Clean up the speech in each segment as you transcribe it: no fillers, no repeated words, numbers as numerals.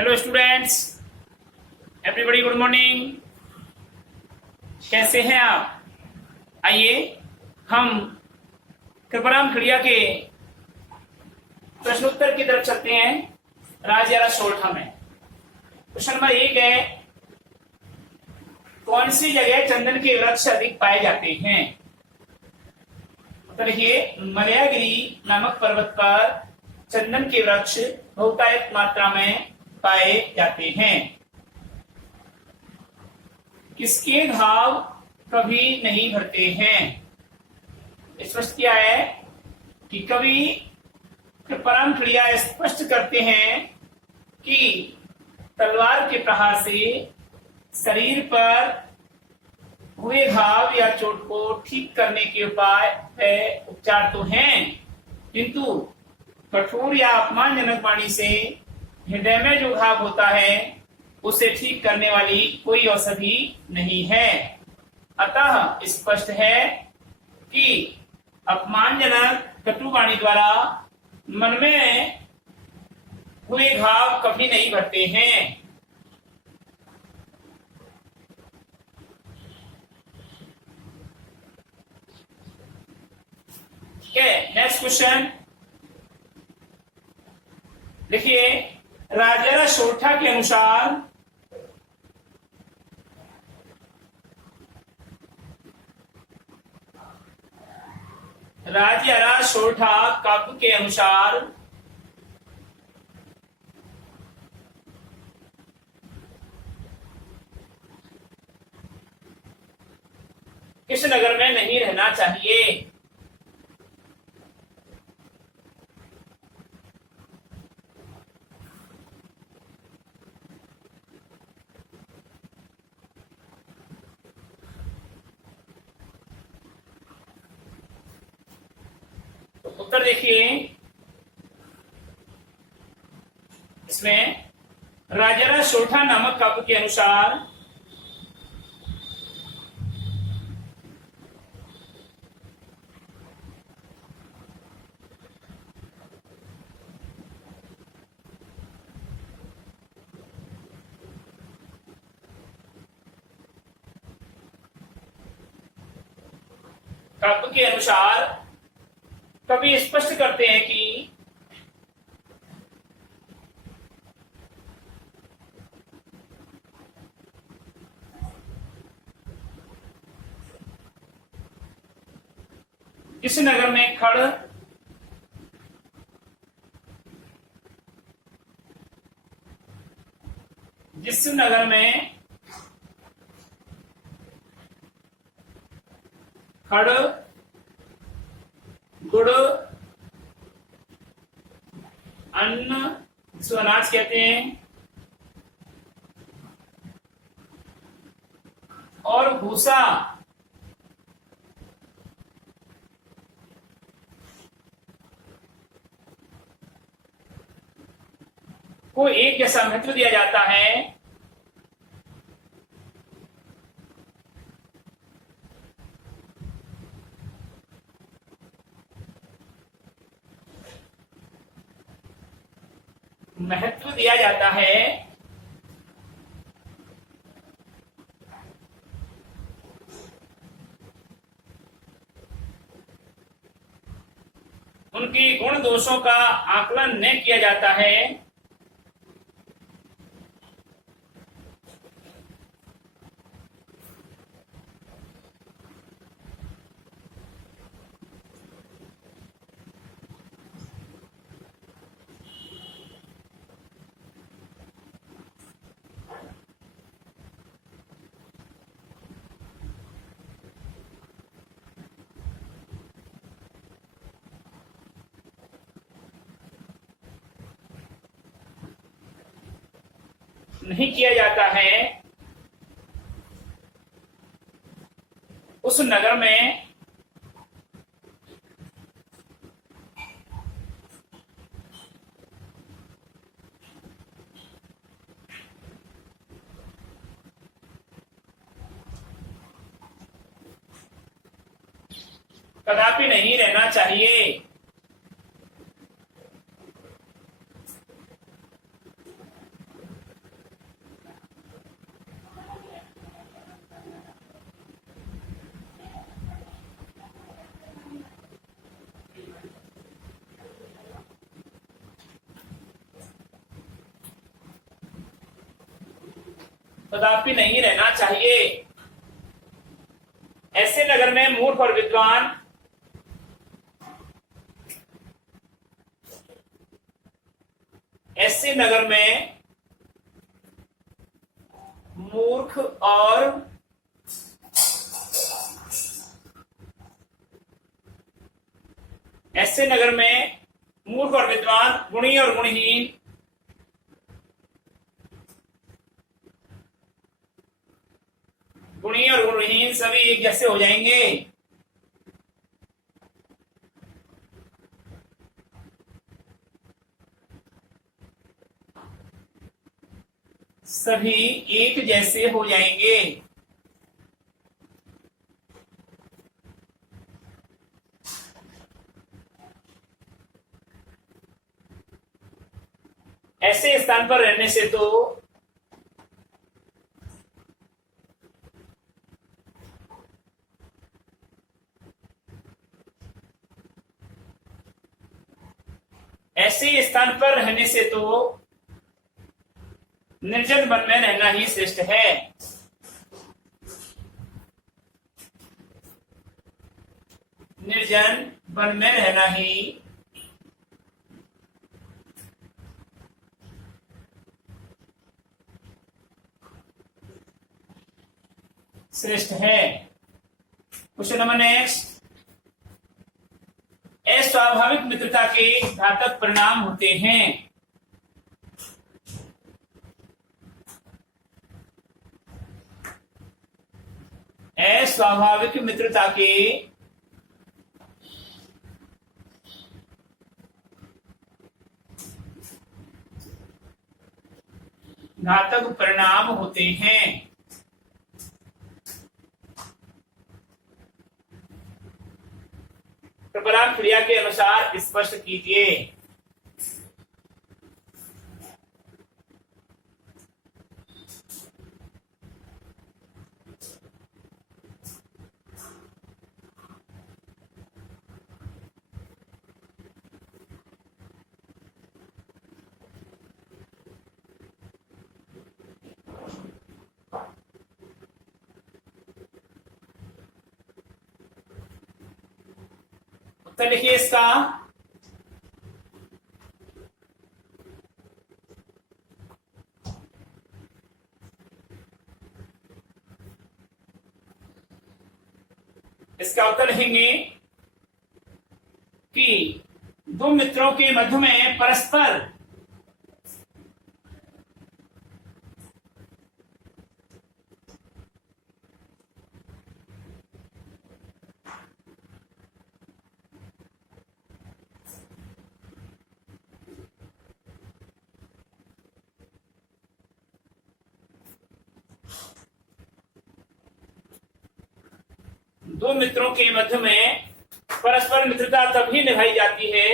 Hello students, everybody good morning. कैसे हैं आप? आइए हम कृपाराम खड़िया के प्रश्नोत्तर की तरफ चलते हैं। राजयारा सोरठा में क्वेश्चन नंबर 1 है, कौन सी जगह चंदन के वृक्ष अधिक पाए जाते हैं? तो देखिए, मलयागिरी नामक पर्वत पर चंदन के वृक्ष बहुतायत मात्रा में पाए जाते हैं। किसके घाव कभी नहीं भरते हैं? स्पष्ट किया है कि कवि कृपाराम खड़िया स्पष्ट करते हैं कि तलवार के प्रहार से शरीर पर हुए घाव या चोट को ठीक करने के उपचार तो हैं, किंतु कठोर या अपमानजनक वाणी से हृदय में जो घाव होता है उसे ठीक करने वाली कोई औषधि नहीं है। अतः स्पष्ट है कि अपमानजनक कटुवाणी द्वारा मन में हुए घाव कभी नहीं भरते हैं। नेक्स्ट क्वेश्चन देखिए, राजयारा सोरठा के अनुसार राजयारा सोरठा काव्य के अनुसार किस नगर में नहीं रहना चाहिए? उत्तर देखिए, इसमें राजयारा सोरठा नामक काव्य के अनुसार काव्य के अनुसार कवि स्पष्ट करते हैं कि जिस नगर में खड़ गुड़ अन्न, जिसको अनाज कहते हैं, और भूसा को एक जैसा महत्व दिया जाता है, महत्व दिया जाता है उनकी गुण दोषों का आकलन न किया जाता है, नहीं किया जाता है, उस नगर में कदापि नहीं रहना चाहिए। कदापि नहीं रहना चाहिए। ऐसे नगर में मूर्ख और विद्वान ऐसे नगर में मूर्ख और ऐसे नगर में मूर्ख और विद्वान, गुणी और गुणहीन, गुणी और गुणहीन सभी एक जैसे हो जाएंगे। सभी एक जैसे हो जाएंगे। ऐसे स्थान पर रहने से तो ऐसे स्थान पर रहने से तो निर्जन वन में रहना ही श्रेष्ठ है। निर्जन वन में रहना ही श्रेष्ठ है। Question number next. अस्वाभाविक मित्रता के घातक परिणाम होते हैं। अस्वाभाविक मित्रता के घातक परिणाम होते हैं। प्रबलान क्रिया के अनुसार स्पष्ट कीजिए। उत्तर लिखिए इसका। इसका उत्तर लिखेंगे कि दो मित्रों के मध्य में परस्पर दो मित्रों के मध्य में परस्पर मित्रता तभी निभाई जाती है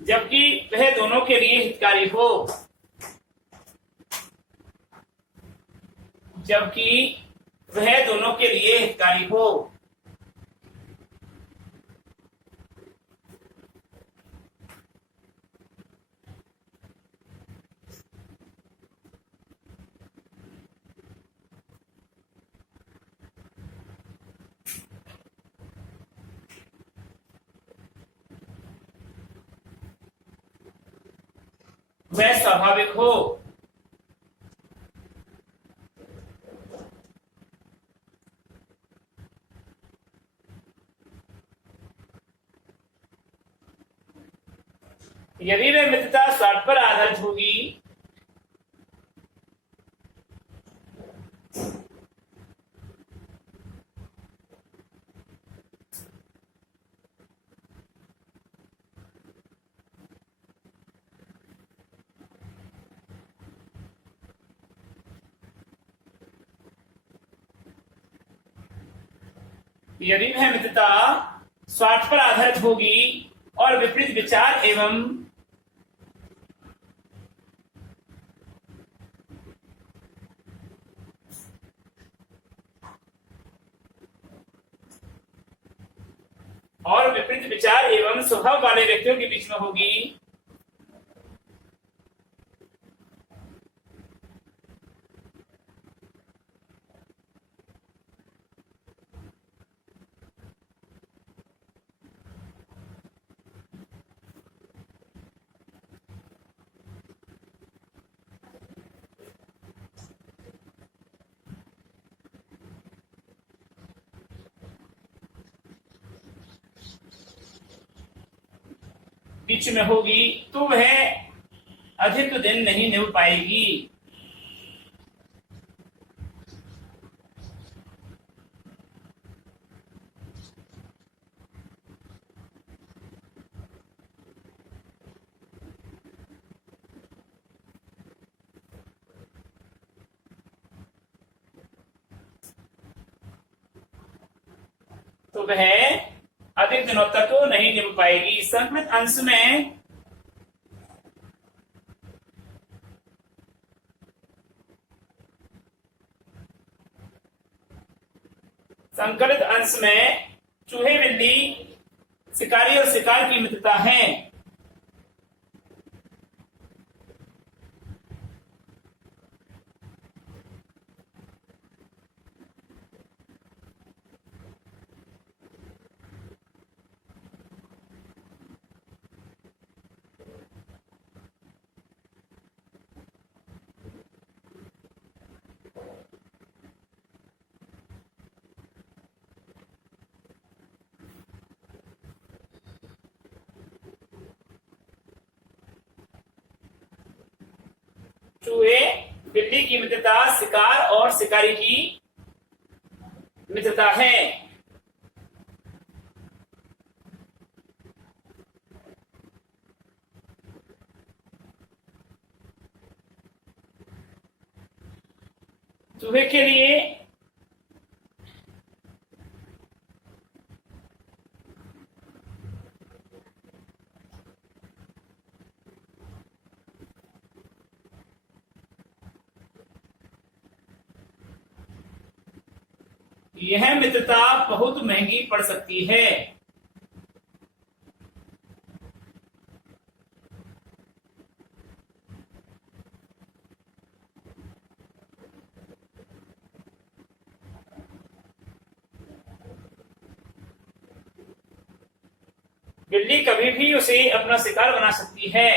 जबकि वह दोनों के लिए हितकारी हो। जबकि वह दोनों के लिए हितकारी हो। वह स्वाभाविक हो। यदि वह मित्रता स्वार्थ पर आधारित होगी यदि वह मित्रता स्वार्थ पर आधारित होगी और विपरीत विचार एवं और विपरीत विचार एवं स्वभाव वाले व्यक्तियों के बीच में होगी। बीच में होगी तो वह अधिक दिन नहीं निभ पाएगी। तो वह अधिक दिनों तक नहीं निभ पाएगी। संकलित अंश में चूहे, बिल्ली, शिकारी और शिकार की मित्रता है। चूहे, बिल्ली की मित्रता शिकार और शिकारी की मित्रता है। चूहे के लिए यह मित्रता बहुत महंगी पड़ सकती है। बिल्ली कभी भी उसे अपना शिकार बना सकती है।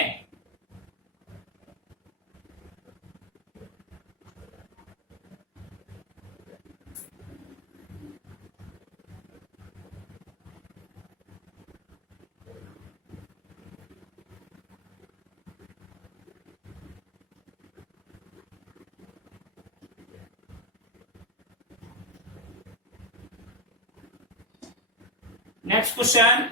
नेक्स्ट क्वेश्चन,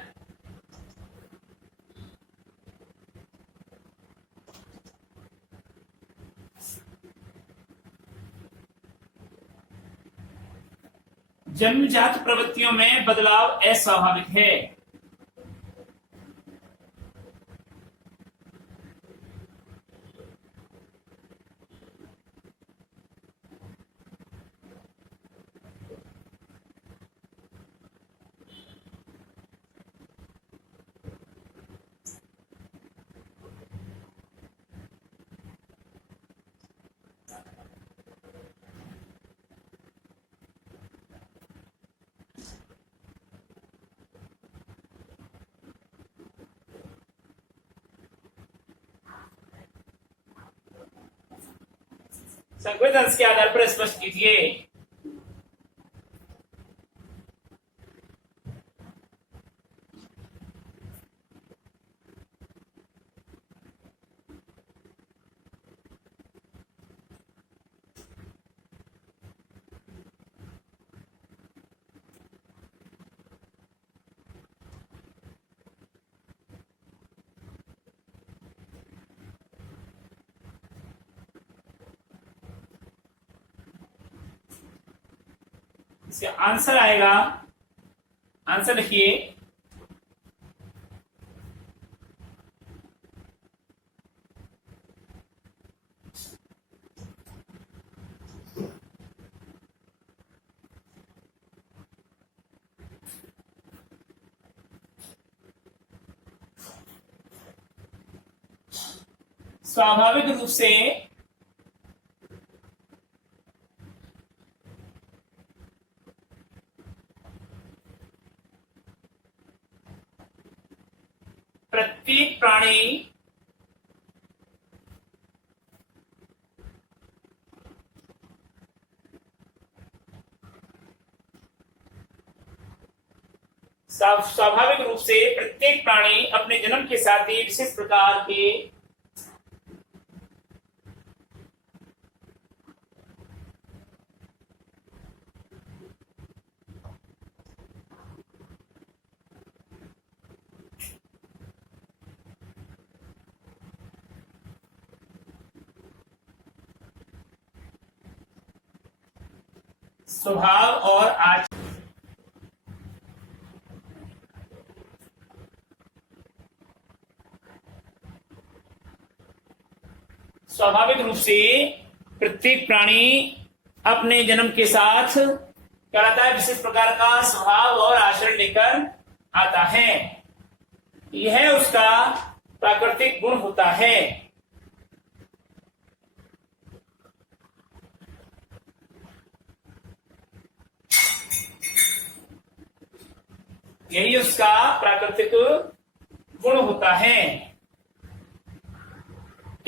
जन्मजात प्रवृत्तियों में बदलाव अस्वाभाविक है। संकलित अंश के आधार पर स्पष्ट कीजिए। इसका आंसर आएगा, आंसर लिखिए, स्वाभाविक रूप से प्रत्येक प्राणी स्वाभाविक रूप से प्रत्येक प्राणी अपने जन्म के साथ ही विशेष प्रकार के स्वभाव और स्वाभाविक रूप से प्रत्येक प्राणी अपने जन्म के साथ क्या रहता है, विशेष प्रकार का स्वभाव और आचरण लेकर आता है। यह उसका प्राकृतिक गुण होता है। यही उसका प्राकृतिक गुण होता है।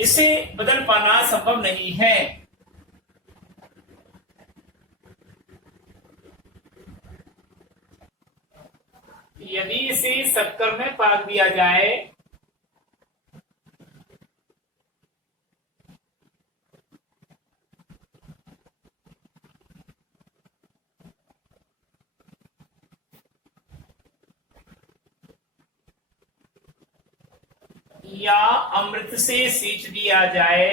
इसे बदल पाना संभव नहीं है। यदि इसे शक्कर में पाक दिया जाए या अमृत से सींच दिया जाए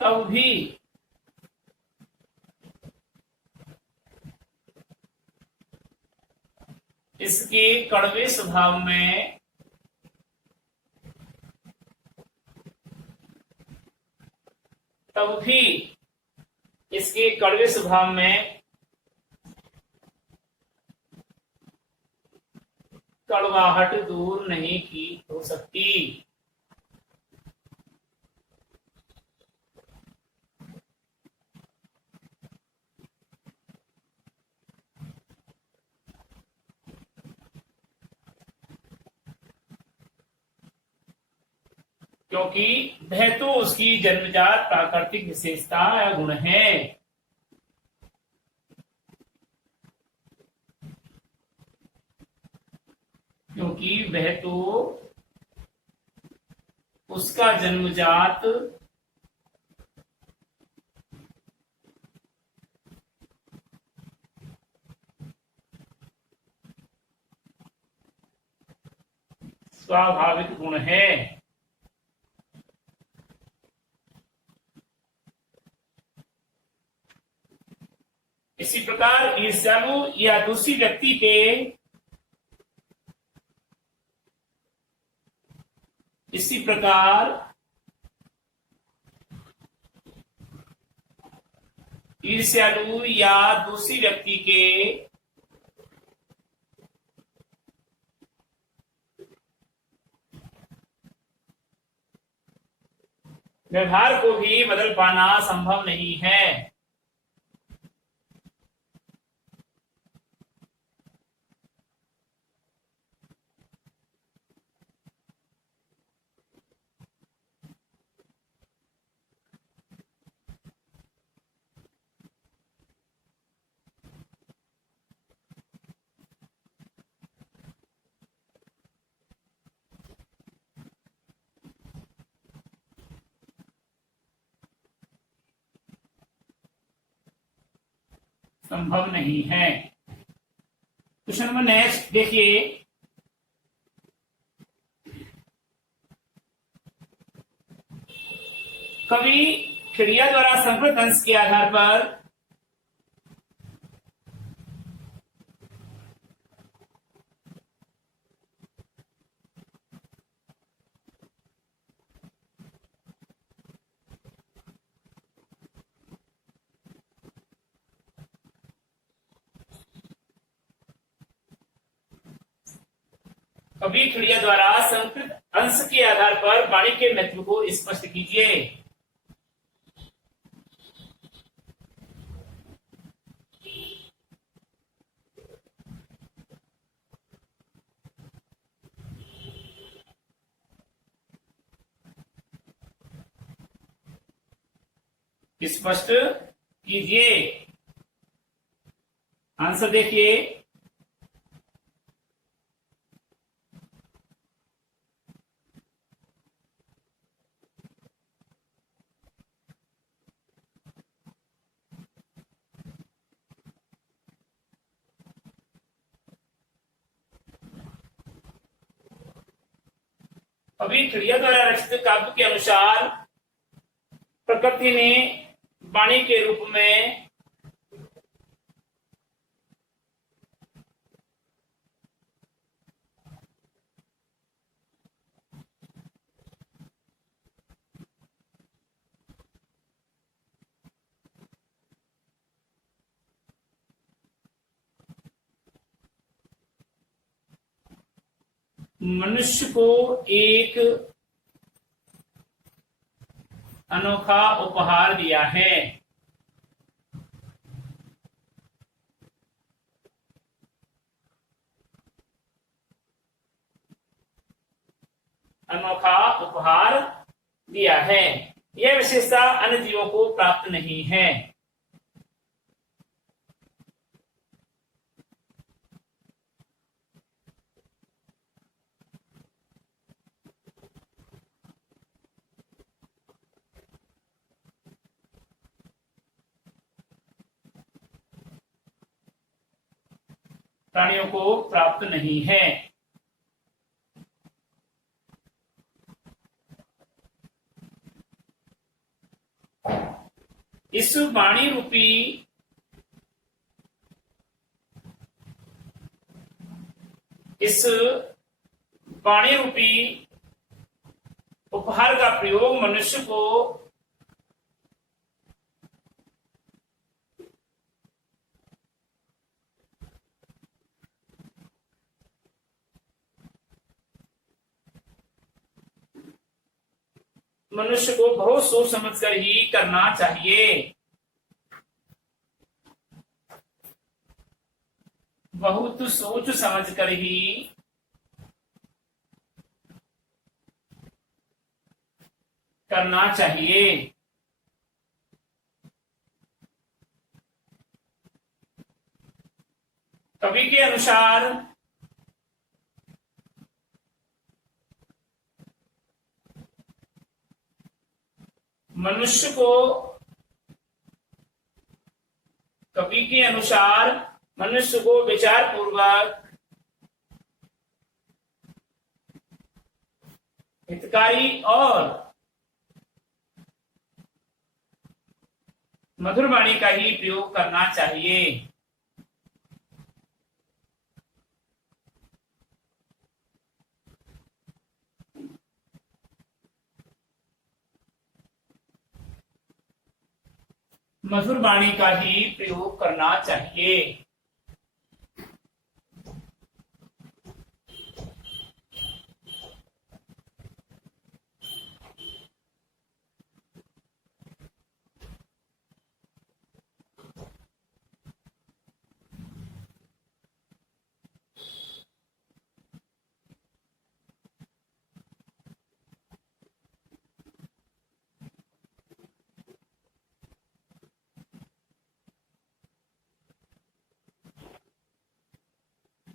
तब भी इसके कड़वे स्वभाव में कड़वाहट दूर नहीं की हो सकती। क्योंकि वह तो उसकी जन्मजात प्राकृतिक विशेषता या गुण है। क्योंकि वह तो उसका जन्मजात स्वाभाविक गुण है। इसी प्रकार ईर्ष्यालु या दूसरी व्यक्ति के ईर्ष्यालु या दूसरी व्यक्ति के व्यवहार को भी बदल पाना संभव नहीं है। संभव नहीं है। क्वेश्चन नंबर नेक्स्ट देखिए, कवि क्रिया द्वारा संकृत अंश के आधार पर कवि खड़िया द्वारा संस्कृत अंश के आधार पर वाणी के महत्व को स्पष्ट कीजिए। स्पष्ट कीजिए। आंसर देखिए। कवि खड़िया द्वारा रचित काव्य के अनुसार प्रकृति ने वाणी के रूप में मनुष्य को एक अनोखा उपहार दिया है। अनोखा उपहार दिया है। यह विशेषता अन्य जीवों को प्राप्त नहीं है। प्राणियों को प्राप्त नहीं है। इस वाणी रूपी उपहार का प्रयोग मनुष्य को बहुत सोच समझकर ही करना चाहिए। बहुत सोच समझकर ही करना चाहिए। कवि के अनुसार मनुष्य को विचार पूर्वक हितकारी और मधुर वाणी का ही प्रयोग करना चाहिए। मधुर वाणी का ही प्रयोग करना चाहिए।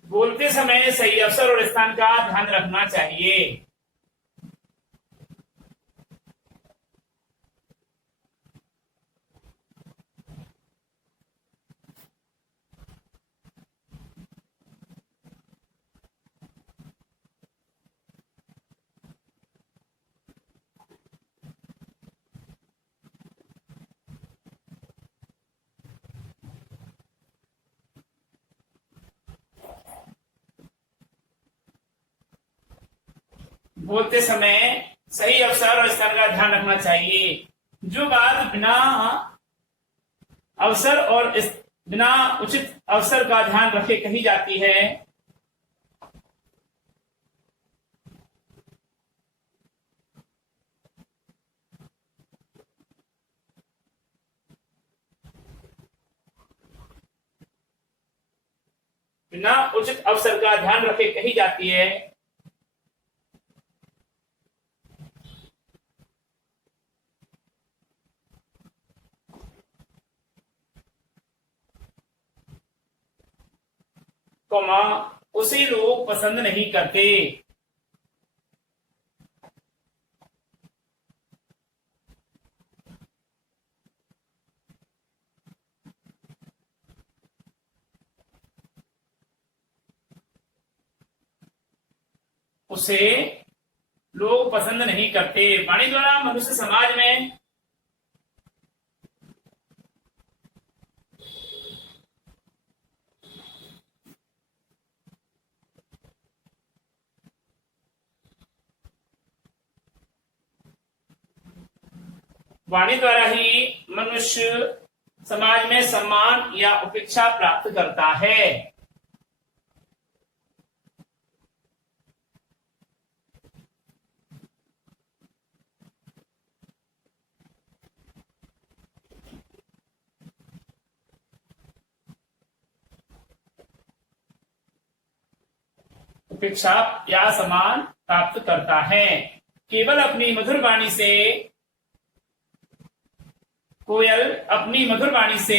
बोलते समय सही अवसर और स्थान का ध्यान रखना चाहिए। बोलते समय सही अवसर और स्थान का ध्यान रखना चाहिए। जो बात बिना उचित अवसर का ध्यान रखे कही जाती है बिना उचित अवसर का ध्यान रखे कही जाती है। कौमा उसे लोग पसंद नहीं करते। उसे लोग पसंद नहीं करते। वाणी द्वारा मनुष्य समाज में वाणी द्वारा ही मनुष्य समाज में सम्मान या उपेक्षा प्राप्त करता है। उपेक्षा या सम्मान प्राप्त करता है। केवल अपनी मधुर वाणी से कोयल अपनी मधुर वाणी से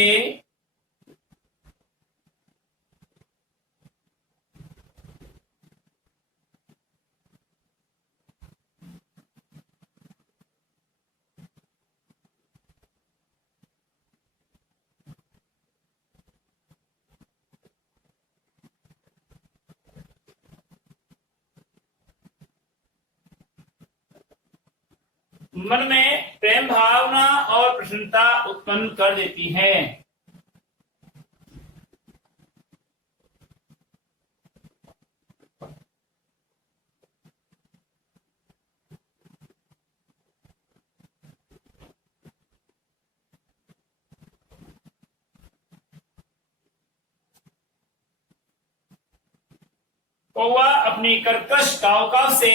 मन में प्रेम भावना और प्रसन्नता उत्पन्न कर देती है। कौवा अपनी कर्कश काव से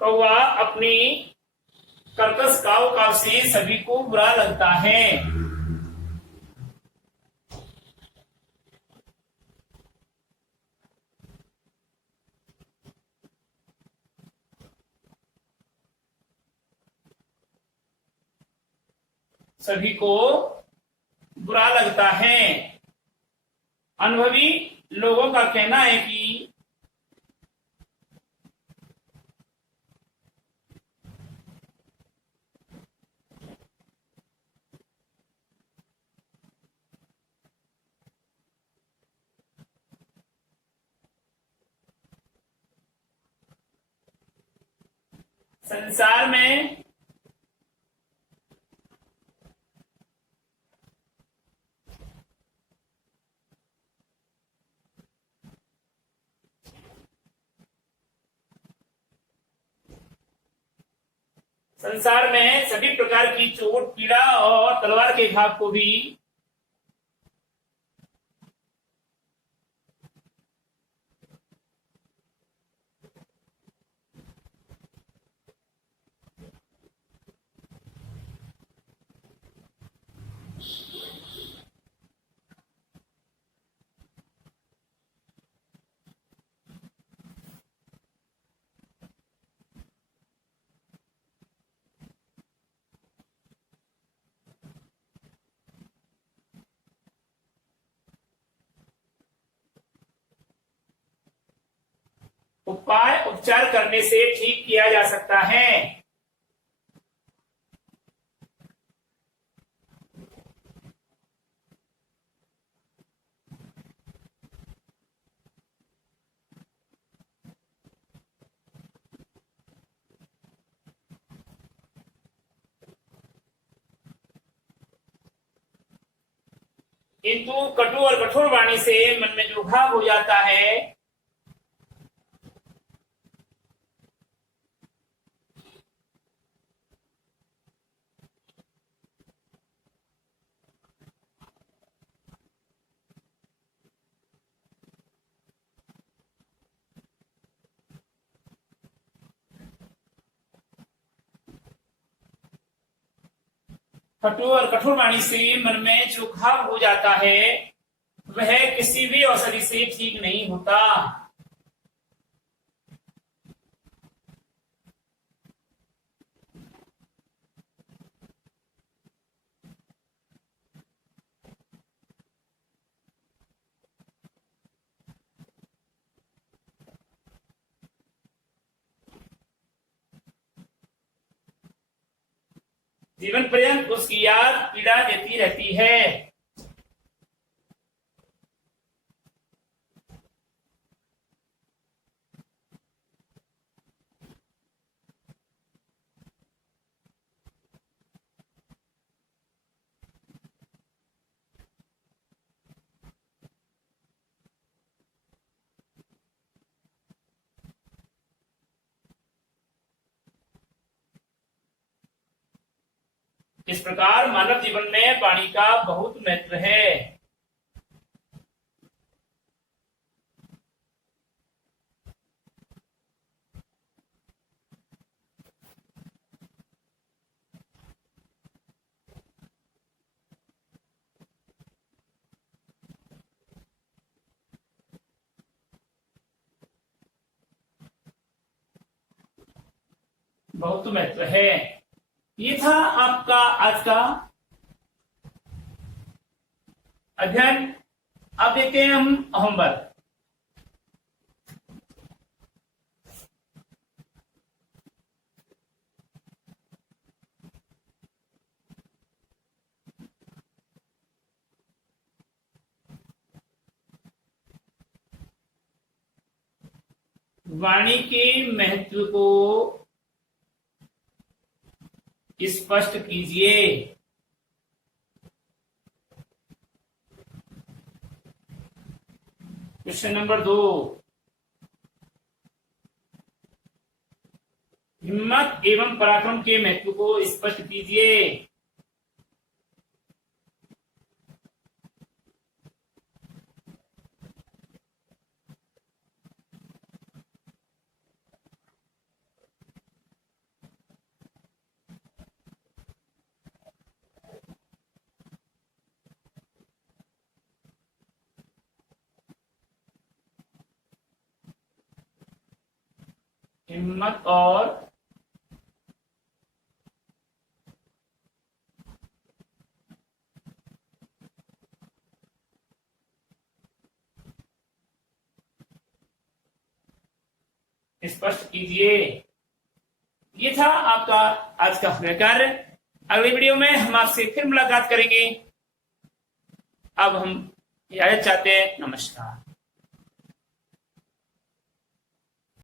कौवा अपनी कर्कश काव से सभी को बुरा लगता है। सभी को बुरा लगता है। अनुभवी लोगों का कहना है कि संसार में सभी प्रकार की चोट पीड़ा और तलवार के घाव को भी उपाय उपचार करने से ठीक किया जा सकता है। किंतु कटु और कठोर वाणी से मन में जो घाव हो जाता है कटु और कठोर वाणी से मन में जो घाव हो जाता है वह किसी भी औषधि से ठीक नहीं होता। जीवन पर्यंत उसकी याद पीड़ा देती रहती है। इस प्रकार मानव जीवन में पानी का बहुत महत्व है। बहुत महत्व है। ये था आपका आज का अध्ययन। अब देखते हैं हम होमवर्क। वाणी के महत्व को स्पष्ट कीजिए। क्वेश्चन नंबर 2, हिम्मत एवं पराक्रम के महत्व को स्पष्ट कीजिए। हिम्मत और स्पष्ट कीजिए। ये था आपका आज का कार्य। अगले वीडियो में हम आपसे फिर मुलाकात करेंगे। अब हम इजाजत चाहते हैं। नमस्कार।